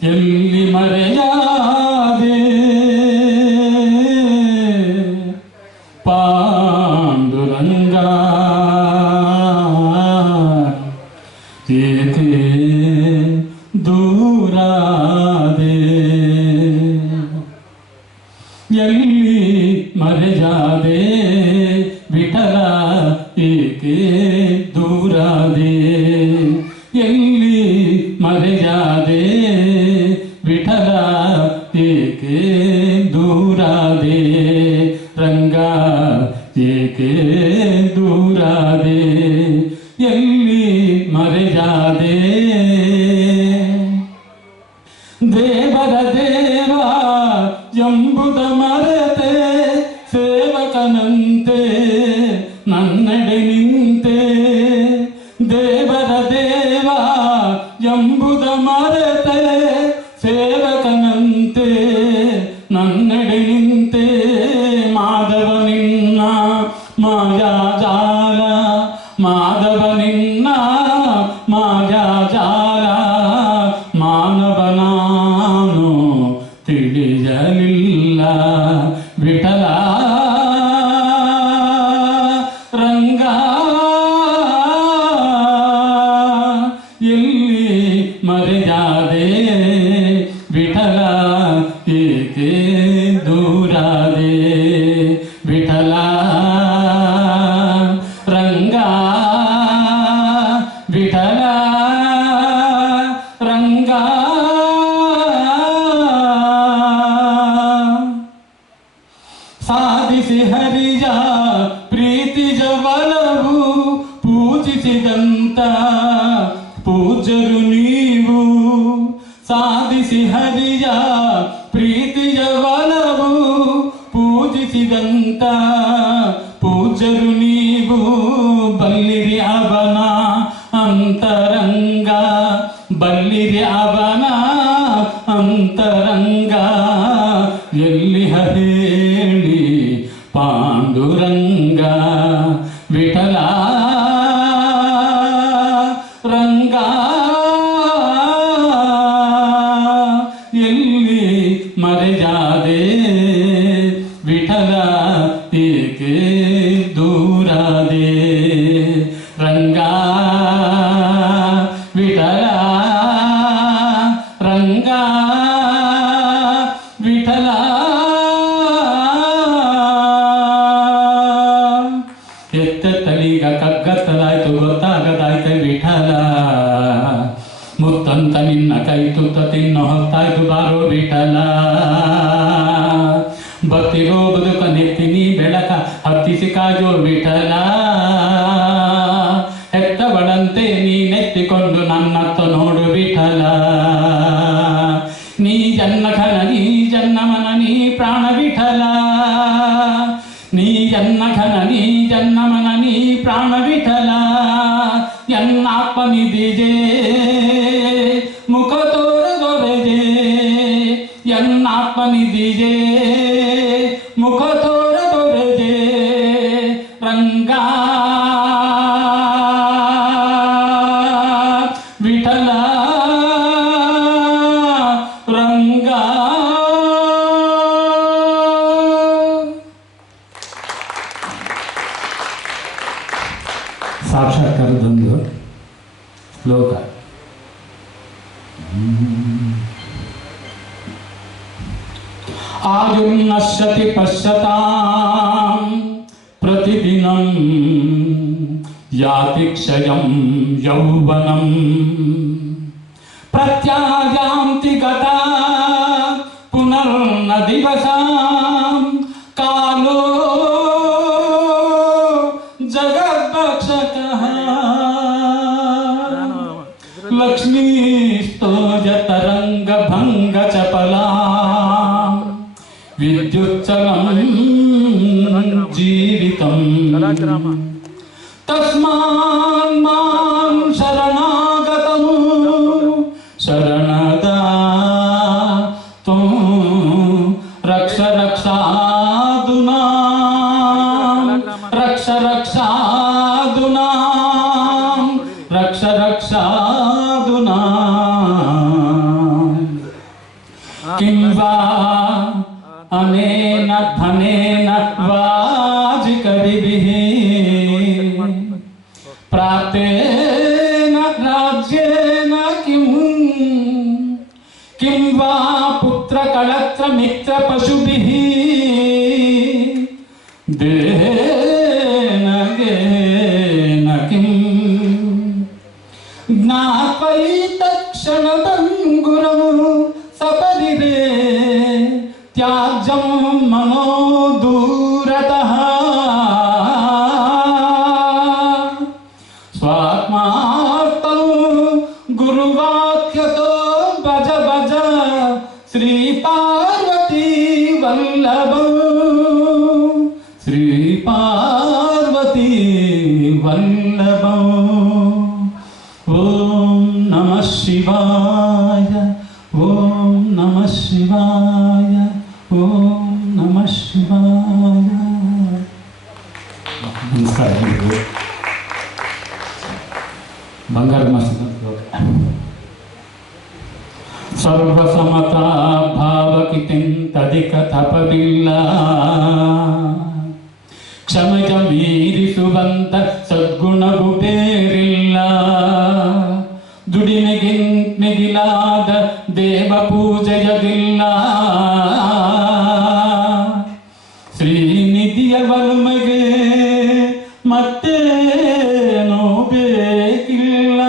ಎಲ್ಲಿ ಮರೆಯಾದೆ ಪಾಂಡುರಂಗ ಏಕೆ ದೂರಾದೆ ಎಲ್ಲಿ ಮರೆಯಾದೆ ವಿಠಲ ಏಕೆ ದೂರಾದೆ ಎಲ್ಲಿ ಮರೆಯಾದೆ ವಿಠಲ ಏಕೆ ದೂರಾದೆ ರಂಗ ಏಕೆ ದೂರಾದೆ ಎಲ್ಲಿ ಮರೆಯಾದೆ ದೇವರ ದೇವ ಎಂಬುದ ಮರೆತೆ ಸೇವಕನಂತೆ ನನ್ನೆಡೆ ನಿಂತೆ ದೇವರ ದೇವ ಎಂಬುದ ಮರೆತೆ ಸೇವಕನಂತೆ ನನ್ನೆಡೆ ನಿಂತೆ ಮಾಧವ ನಿನ್ನ ಮಾಯಾಜಾಲ ಮಾಧವ ನಿನ್ನ ಮಾಯಾಜಾಲ ಮಾನವ ನಾನು ತಿಳಿಯಲಿಲ್ಲ ವಿಠಲ ರಂಗ ಎಲ್ಲಿ ಮರೆಯಾದೆ ವಿಠಲ ಏಕೆ ದೂರಾದೆ ವಿಠಲ ರಂಗ ವಿಠಲ ರಂಗ ಸಾಧಿಸಿ ಹರಿಯ ಪ್ರೀತಿಯ ಬಲವು ಪೂಜಿಸಿದಂತ ಪೂಜ್ಯರು ನೀವು ಸಾಧಿಸಿ ಹರಿಯ ಪ್ರೀತಿಯ ಬಲವು ಪೂಜಿಸಿದಂತ ಪೂಜ್ಯರು ನೀವು ಬಲ್ಲಿರಿ ಅವನ ಅಂತರಂಗ ಬಲ್ಲಿರಿ ಅವನ ಅಂತರಂಗ ಎಲ್ಲಿ ಹೇಳಿ ಪಾಂಡುರಂಗ ವಿಠಲ ರಂಗ ಎಲ್ಲಿ ಮರೆಯಾದೆ ವಿಠಲ ಏಕೆ ದೂರಾದೆ ರಂಗ ವಿಠಲ ರಂಗ ವಿಠಲ ಎತ್ತ ತಲೀಗ ಕಗ್ಗತ್ತಲಾಯ್ತು ಗೊತ್ತಾಗದಾಯ್ತು ವಿಠಲ ಮುತ್ತಂತ ನಿನ್ನ ಕೈ ತುತ್ತ ತಿನ್ನು ಹೊತ್ತಾಯ್ತು ಬಾರೋ ವಿಠಲ ಬತ್ತಿರೋ ಬದುಕ ನೆತ್ತಿನಿ ಬೆಳಕ ಹತ್ತಿಸಿ ಕಾಜೋ ವಿಠಲ ಹೆತ್ತವಳಂತೆ ನೀನೆತ್ತಿಕೊಂಡು ನನ್ನತ್ತ ನೋಡು ವಿಠಲ ನೀ ಜನ್ನಘನ ನೀ ಜನ್ನಮನ ನೀ ಪ್ರಾಣ ವಿಠಲ ನೀ ಜನ್ನಘನ ನೀ ಜನ್ನಮನ ನೀ ಪ್ರಾಣ ವಿಠಲ ಎನ್ನಾತ್ಮನಿಧಿಜೆ ಮುಖ ತೋರದೊರೆಜೆ ಎನ್ನಾತ್ಮನಿಧಿಜೆ ಮುಖ ತೋರದೊರೆಜೆ ರಂಗ ವಿಠಲ ರಂಗ ಸಾಕ್ಷಾತ್ಕಾರದೊಂದು ಶ್ಲೋಕ ಆಯುರ್ನಶ್ಯತಿ ಪಶ್ಯತಾಂ ಪ್ರತಿದಿನಂ ಯಾತಿ ಕ್ಷಯಂ ಯೌವನಂ ಪ್ರತ್ಯಾಯಾಂತಿ ಗತಾ ಪುನರ್ನ ದಿವಸಾಂ ಕಾಲೋ ಜಗದ್ಭಕ್ಷಕಃ ಲಕ್ಷ್ಮೀಸ್ತೋಜತರಂಗ ಭಂಗ ಚಪಲಾ ವಿದ್ಯುಚ್ಚಲಂ ಜೀವಿತಂ ತಸ್ಮಾನ್ ಮಾಂ ಶರಣಾಗತಂ ಶರಣದಾ ತ್ವಂ ರಕ್ಷ ರಕ್ಷಾದುನಾ ರಕ್ಷ ರಕ್ಷಾದುನಾ ರಕ್ಷ ರಕ್ಷಾದುನಾ वा अनेन धनेन वाजिकविभिः प्राप्तेन राज्येन किं वा पुत्रकलत्रमित्रपशुभिः देन गेन किम् ज्ञात्वैतत्क्षणदं गुरुः सपरिरे त्याज्यं मनो दूरतः स्वात्मार्थं गुरुवाक्यतो भज भज श्रीपार्वती वल्लभं श्रीपार्वती वल्लभं ॐ नमः शिवाय ॐ नमः शिवाय ॐ नमः शिवाय नमस्कार ಬಂಗಾರ ಸರ್ವಸಮತಾ ಭಾವಕಿತಿಂ ತದಿಕ ತಪವಿಲ್ಲ ಕ್ಷಮಜ ಮೀರಿಸುವಂತ ಸದ್ಗುಣವು ಬೇರಿಲ್ಲ ದುಡಿಮೆಗಿಂತ ದೇವ ಪೂಜೆಯದಿಲ್ಲ ಶ್ರೀನಿಧಿಯ ಒಲುಮೆಗೆ ಮತ್ತೇನೋ ಬೇಕಿಲ್ಲ